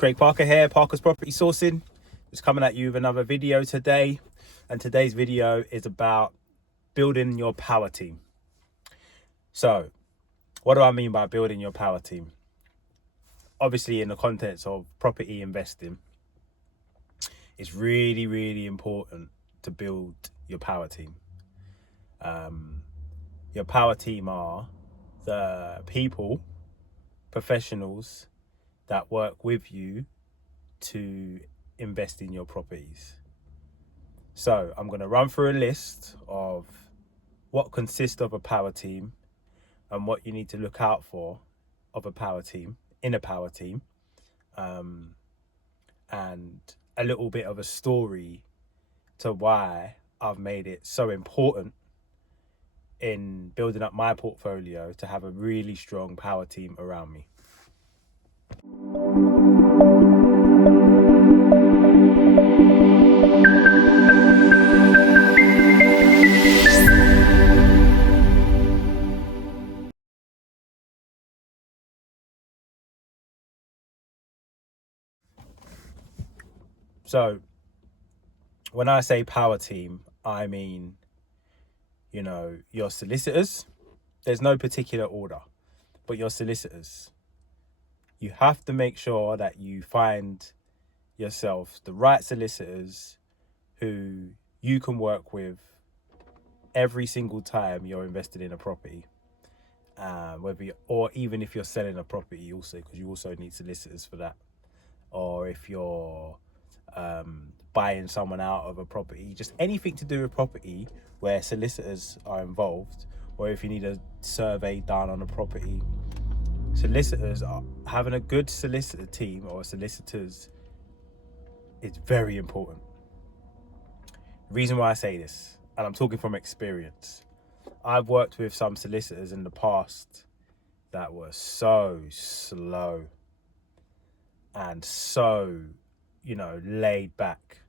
Craig Parker here, Parker's Property Sourcing. Just coming at you with another video today. And today's video is about building your power team. So, what do I mean by building your power team? Obviously, in the context of property investing, it's really, really important to build your power team. Your power team are the people, professionals that work with you to invest in your properties. So I'm going to run through a list of what consists of a power team and what you need to look out for of a power team, in a power team, and a little bit of a story to why I've made it so important in building up my portfolio to have a really strong power team around me. So when I say power team, I mean, your solicitors. There's no particular order, but your solicitors. You have to make sure that you find yourself the right solicitors who you can work with every single time you're invested in a property. Or even if you're selling a property also, because you also need solicitors for that. Or if you're buying someone out of a property, just anything to do with property where solicitors are involved, or if you need a survey done on a property, having a good solicitor team or solicitors is very important. The reason why I say this, and I'm talking from experience, I've worked with some solicitors in the past that were so slow and so, laid back.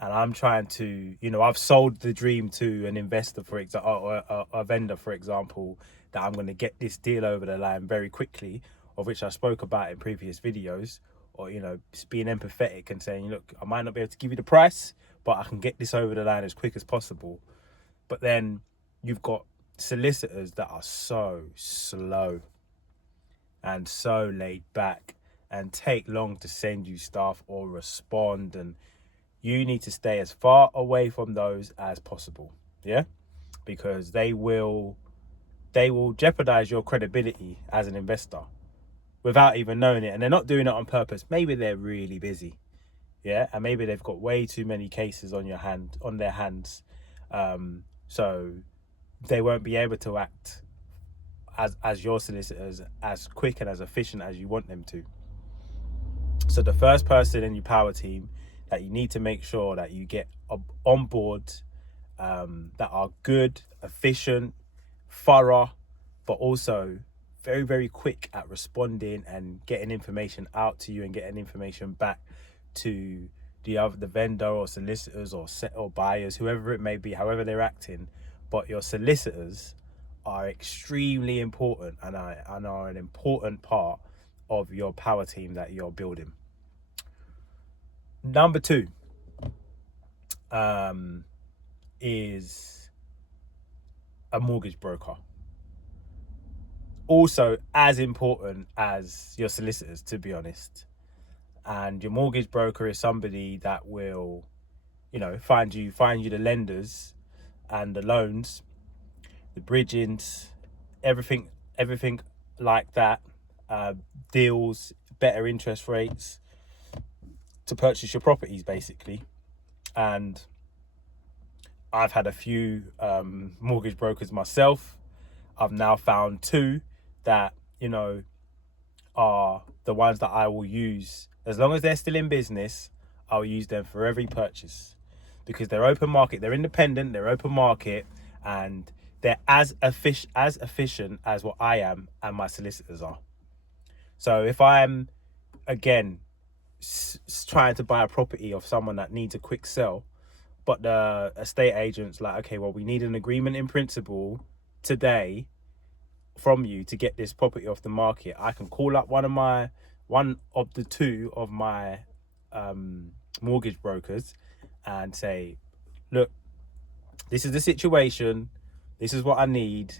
And I'm trying to, I've sold the dream to an investor, for example, or a vendor, for example, that I'm going to get this deal over the line very quickly, of which I spoke about in previous videos, or, just being empathetic and saying, look, I might not be able to give you the price, but I can get this over the line as quick as possible. But then you've got solicitors that are so slow and so laid back and take long to send you stuff or respond, and you need to stay as far away from those as possible, yeah? Because they will jeopardize your credibility as an investor without even knowing it. And they're not doing it on purpose. Maybe they're really busy, yeah? And maybe they've got way too many cases on their hands. So they won't be able to act as your solicitors as quick and as efficient as you want them to. So the first person in your power team that you need to make sure that you get on board, that are good, efficient, thorough, but also very, very quick at responding and getting information out to you and getting information back to the vendor or solicitors or buyers, whoever it may be, however they're acting. But your solicitors are extremely important and are an important part of your power team that you're building. Number two is a mortgage broker. Also as important as your solicitors, to be honest. And your mortgage broker is somebody that will, find you the lenders and the loans, the bridgings, everything like that, deals, better interest rates to purchase your properties, basically. And I've had a few mortgage brokers myself. I've now found two that, are the ones that I will use. As long as they're still in business, I'll use them for every purchase, because they're open market, they're independent, they're open market, and they're as efficient as what I am and my solicitors are. So if I'm, again, trying to buy a property of someone that needs a quick sell, but the estate agent's like, okay, well, we need an agreement in principle today from you to get this property off the market, I can call up one of my one of the two of my mortgage brokers and say, look, this is the situation, this is what I need,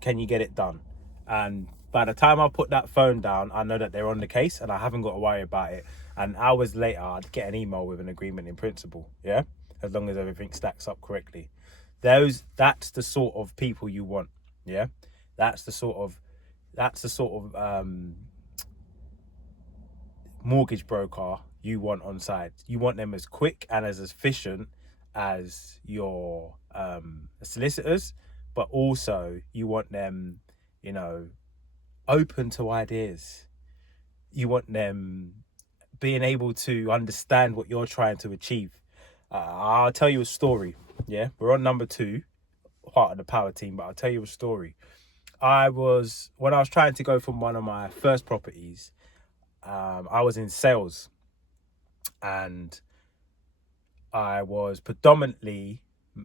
can you get it done? And by the time I put that phone down, I know that they're on the case and I haven't got to worry about it. And hours later, I'd get an email with an agreement in principle, yeah? As long as everything stacks up correctly. That's the sort of people you want, yeah? That's the sort of mortgage broker you want on side. You want them as quick and as efficient as your solicitors, but also you want them, you know, open to ideas. You want them being able to understand what you're trying to achieve. I'll tell you a story. Yeah, we're on number 2, part of the power team, but I'll tell you a story. When I was trying to go from one of my first properties, I was in sales, and I was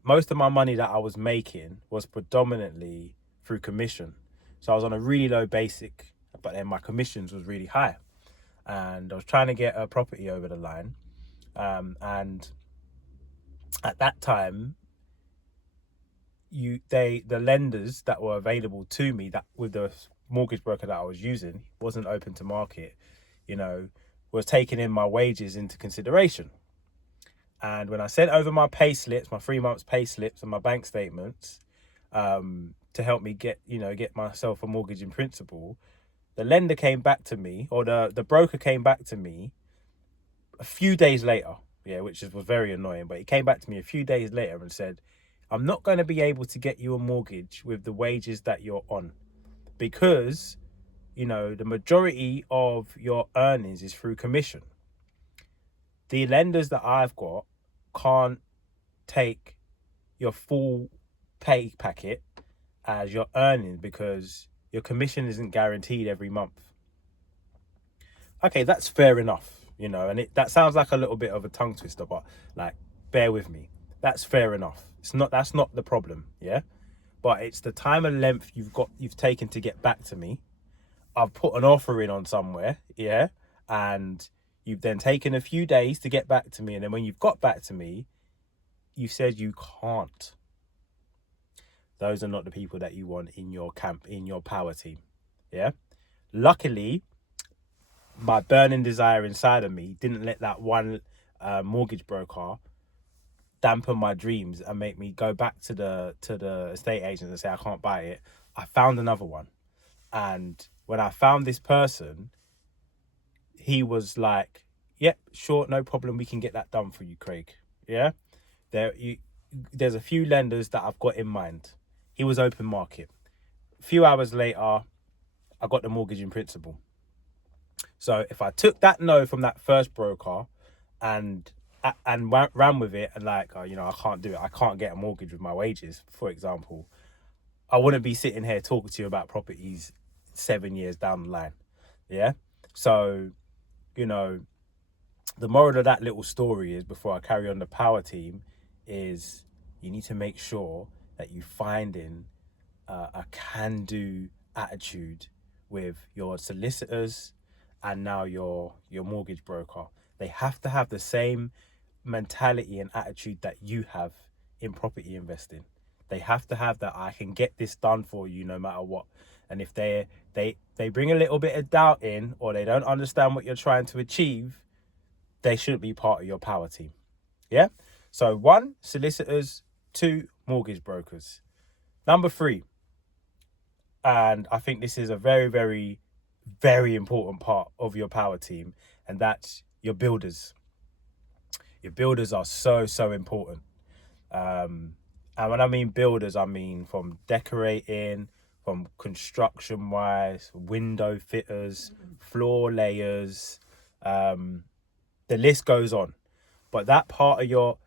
most of my money that I was making was predominantly through commission. So I was on a really low basic, but then my commissions was really high. And I was trying to get a property over the line. And at that time, the lenders that were available to me, that with the mortgage broker that I was using, wasn't open to market, was taking in my wages into consideration. And when I sent over my pay slips, my 3 months pay slips and my bank statements, to help me get myself a mortgage in principle, the lender came back to me, or the broker came back to me a few days later, which was very annoying, but he came back to me a few days later and said, I'm not going to be able to get you a mortgage with the wages that you're on, because, the majority of your earnings is through commission. The lenders that I've got can't take your full pay packet as your earnings because your commission isn't guaranteed every month. Okay, that's fair enough, and that sounds like a little bit of a tongue twister, but bear with me. That's fair enough. That's not the problem, yeah? But it's the time and length you've taken to get back to me. I've put an offer in on somewhere, yeah? And you've then taken a few days to get back to me, and then when you've got back to me, you said you can't. Those are not the people that you want in your camp, in your power team, yeah? Luckily, my burning desire inside of me didn't let that one mortgage broker dampen my dreams and make me go back to the estate agent and say I can't buy it. I found another one, and when I found this person, he was like, "Yep, sure, no problem. We can get that done for you, Craig." Yeah, there's a few lenders that I've got in mind. He was open market. A few hours later, I got the mortgage in principle. So if I took that no from that first broker and ran with it and I can't do it, I can't get a mortgage with my wages, for example, I wouldn't be sitting here talking to you about properties 7 years down the line. Yeah. So, the moral of that little story is, before I carry on the power team, is you need to make sure that you find in a can-do attitude with your solicitors and now your mortgage broker. They have to have the same mentality and attitude that you have in property investing. They have to have that, I can get this done for you no matter what. And if they bring a little bit of doubt in, or they don't understand what you're trying to achieve, they shouldn't be part of your power team. Yeah? So 1, solicitors. 2, mortgage brokers. Number 3, and I think this is a very, very, very important part of your power team, and that's your builders. Your builders are so, so important. And when I mean builders, I mean from decorating, from construction wise, window fitters, floor layers, the list goes on. But that part of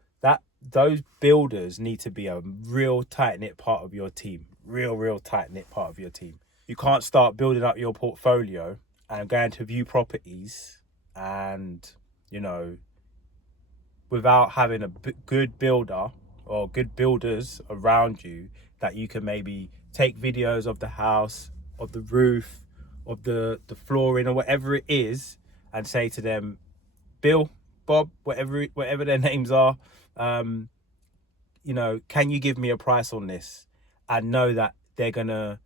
those builders need to be a real tight-knit part of your team. Real tight-knit part of your team. You can't start building up your portfolio and going to view properties and, without having a good builder or good builders around you that you can maybe take videos of the house, of the roof, of the flooring or whatever it is, and say to them, Bill, Bob, whatever their names are, can you give me a price on this? And know that they're gonna,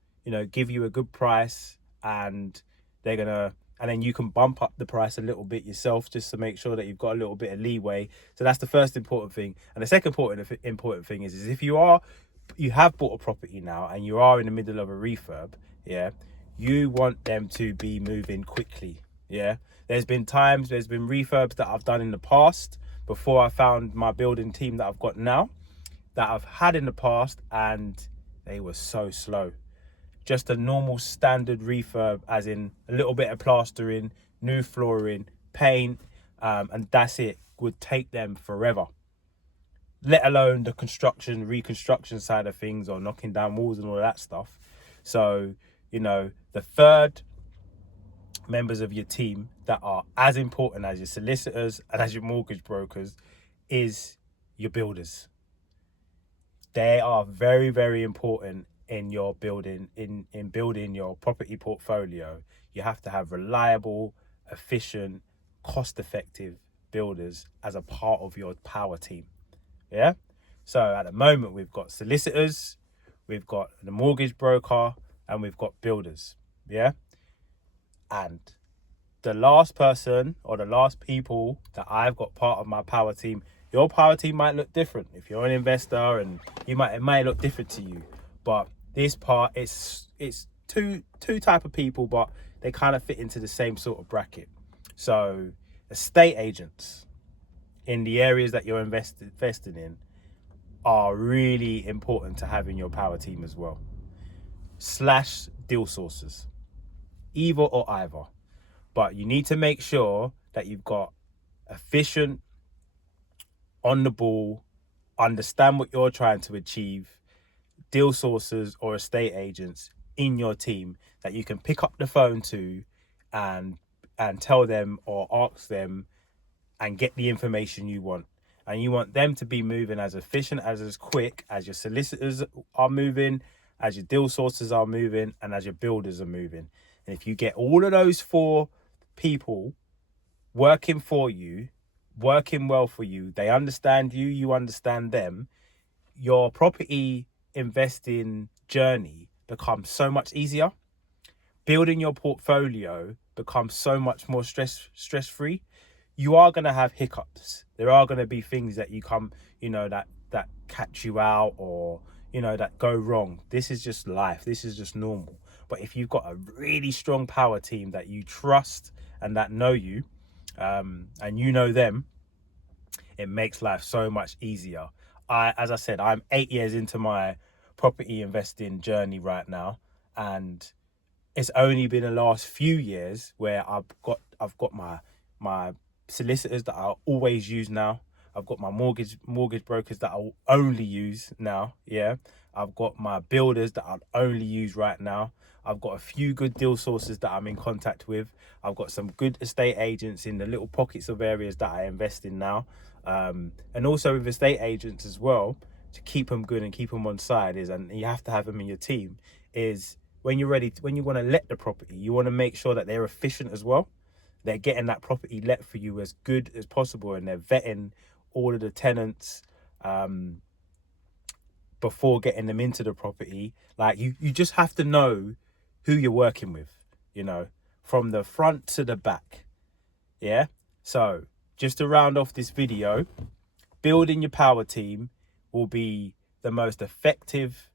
give you a good price, and they're gonna, and then you can bump up the price a little bit yourself, just to make sure that you've got a little bit of leeway. So that's the first important thing. And the second important thing is if you have bought a property now and you are in the middle of a refurb, yeah, you want them to be moving quickly. Yeah, there's been refurbs that I've done in the past before I found my building team that I've got now, that I've had in the past, and they were so slow. Just a normal standard refurb, as in a little bit of plastering, new flooring, paint, and that's it, would take them forever. Let alone the reconstruction side of things, or knocking down walls and all of that stuff. So, the third members of your team that are as important as your solicitors and as your mortgage brokers is your builders. They are very, very important in your building, in building your property portfolio. You have to have reliable, efficient, cost-effective builders as a part of your power team. Yeah. So at the moment, we've got solicitors, we've got the mortgage broker, and we've got builders. Yeah. And the last person, or the last people that I've got part of my power team, your power team might look different. If you're an investor, and it might look different to you. But this part, it's two type of people, but they kind of fit into the same sort of bracket. So estate agents in the areas that you're investing in are really important to have in your power team as well. / deal sources, either or either. But you need to make sure that you've got efficient, on the ball, understand what you're trying to achieve, deal sources or estate agents in your team that you can pick up the phone to and tell them or ask them and get the information you want. And you want them to be moving as efficient, as quick as your solicitors are moving, as your deal sources are moving, and as your builders are moving. And if you get all of those 4 people working for you, working well for you, they understand you, you understand them, your property investing journey becomes so much easier. Building your portfolio becomes so much more stress-free. You are going to have hiccups. There are going to be things that that catch you out, or that go wrong. This is just life. This is just normal. But if you've got a really strong power team that you trust and that know you, and you know them, it makes life so much easier. As I said, I'm 8 years into my property investing journey right now, and it's only been the last few years where I've got my solicitors that I always use now. I've got my mortgage brokers that I'll only use now. Yeah. I've got my builders that I'll only use right now. I've got a few good deal sources that I'm in contact with. I've got some good estate agents in the little pockets of areas that I invest in now. And also with estate agents as well, to keep them good and keep them on side and you have to have them in your team, is when you want to let the property, you want to make sure that they're efficient as well. They're getting that property let for you as good as possible, and they're vetting all of the tenants before getting them into the property. Like you just have to know who you're working with, from the front to the back. Yeah. So just to round off this video, building your power team will be the most effective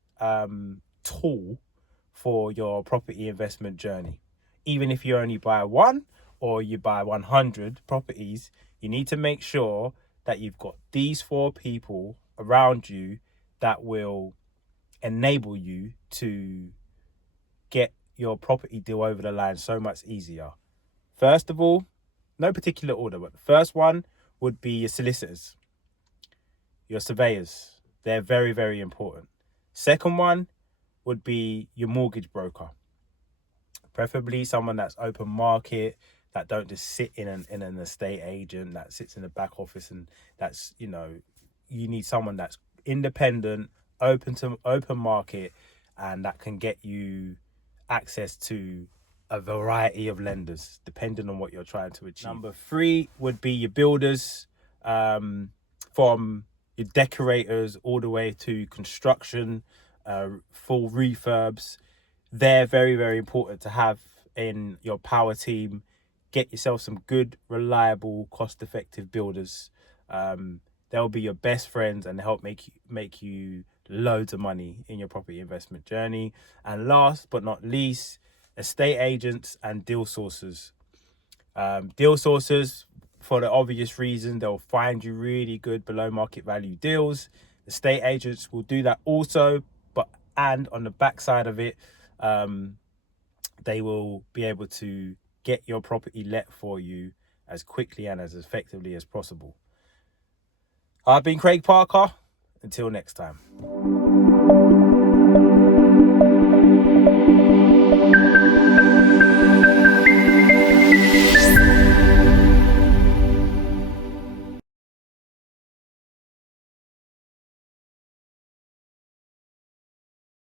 tool for your property investment journey. Even if you only buy 1 or you buy 100 properties, you need to make sure that you've got these 4 people around you that will enable you to get your property deal over the line so much easier. First of all, no particular order, but the first one would be your solicitors, your surveyors. They're very, very important. Second one would be your mortgage broker, preferably someone that's open market, that don't just sit in an estate agent that sits in the back office, and that's you need someone that's independent, open market, and that can get you access to a variety of lenders depending on what you're trying to achieve. Number 3 would be your builders, from your decorators all the way to construction, full refurbs. They're very, very important to have in your power team. Get yourself some good, reliable, cost-effective builders. They'll be your best friends and help make you loads of money in your property investment journey. And last but not least, estate agents and deal sourcers. Deal sourcers, for the obvious reason, they'll find you really good below market value deals. Estate agents will do that also, and on the backside of it, they will be able to get your property let for you as quickly and as effectively as possible. I've been Craig Parker. Until next time.